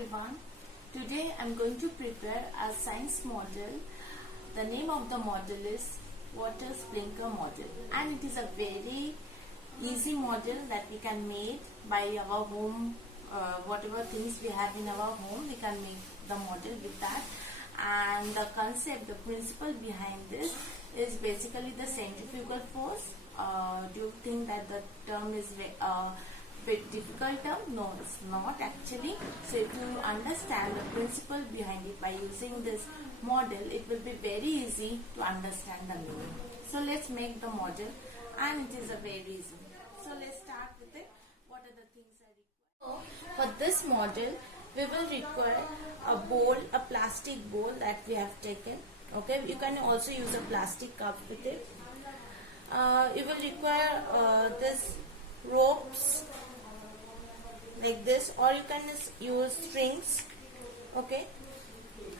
everyone. Today I am going to prepare a science model. The name of the model is water sprinkler model, and it is a very easy model that we can make by our home. Whatever things we have in our home, we can make the model with that. And the concept, the principle behind this is basically the centrifugal force. Do you think that the term is bit difficult term? No, it's not actually. So if you understand the principle behind it by using this model, it will be very easy to understand the meaning. So let's make the model, and it is a very easy. So let's start with it. What are the things I require? For this model, we will require a bowl, a plastic bowl that we have taken. Okay, you can also use a plastic cup with it. You will require this ropes like this, or you can use strings. Okay,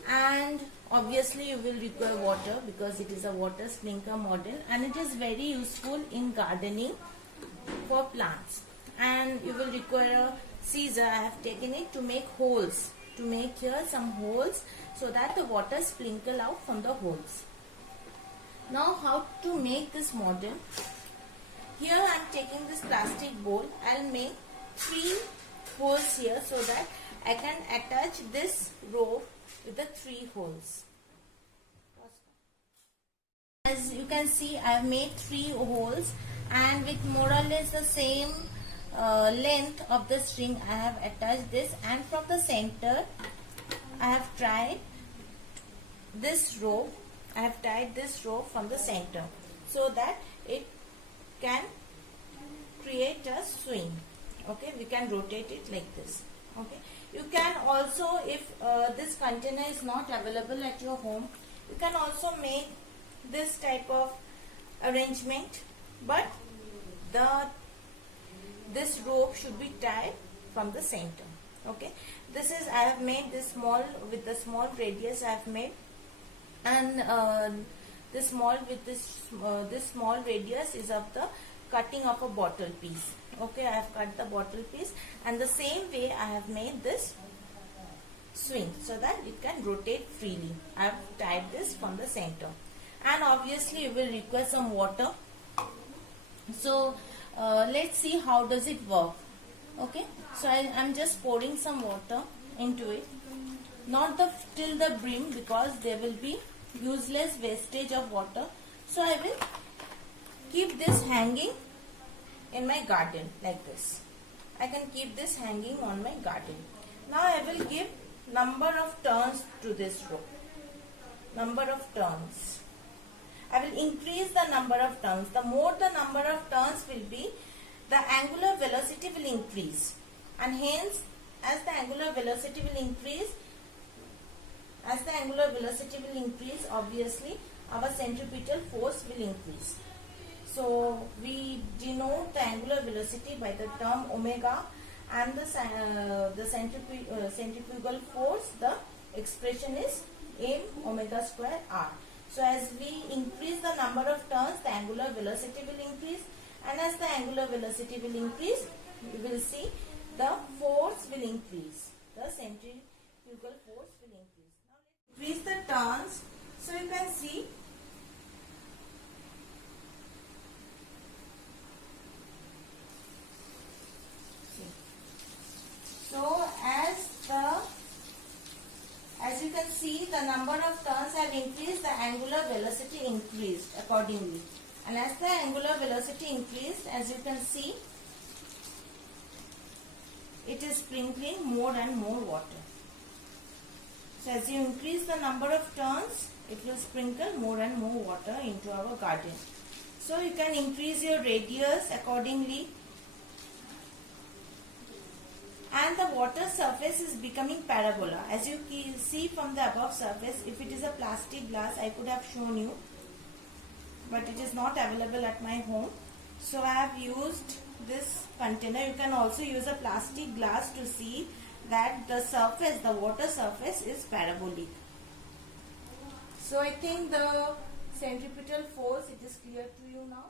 and obviously you will require water because it is a water sprinkler model, and it is very useful in gardening for plants. And you will require a scissor. I have taken it to make holes, to make here some holes so that the water sprinkle out from the holes. Now how to make this model? Here I am taking this plastic bowl. I will make 3 holes here so that I can attach this rope with the 3 holes. As you can see, I have made 3 holes, and with more or less the same length of the string I have attached this, and from the center I have tied this rope. I have tied this rope from the center so that it can create a swing. Okay, we can rotate it like this. Okay, you can also, if this container is not available at your home, you can also make this type of arrangement, but this rope should be tied from the center. Okay, this is, I have made this small with the small radius I have made, and this small with this small radius is of the cutting of a bottle piece. Okay, I have cut the bottle piece, and the same way I have made this swing so that it can rotate freely. I have tied this from the center, and obviously you will require some water. So let's see how does it work. Okay, so I am just pouring some water into it, not till the brim, because there will be useless wastage of water. So I will keep this hanging in my garden like this. I can keep this hanging on my garden. Now I will give number of turns to this rope. Number of turns. I will increase the number of turns. The more the number of turns will be, the angular velocity will increase, and hence as the angular velocity will increase, obviously our centripetal force will increase. So we denote the angular velocity by the term omega, and the centrifugal force, the expression is m omega square r. So as we increase the number of turns, the angular velocity will increase, and as the angular velocity will increase, you will see the force will increase. The centrifugal force will increase. Now let's increase the turns. So you can see as you can see, the number of turns have increased, the angular velocity increased accordingly. And as the angular velocity increased, as you can see, it is sprinkling more and more water. So as you increase the number of turns, it will sprinkle more and more water into our garden. So you can increase your radius accordingly. And the water surface is becoming parabola. As you see from the above surface, if it is a plastic glass, I could have shown you, but it is not available at my home. So I have used this container. You can also use a plastic glass to see that the surface, the water surface is parabolic. So I think the centripetal force, it is clear to you now.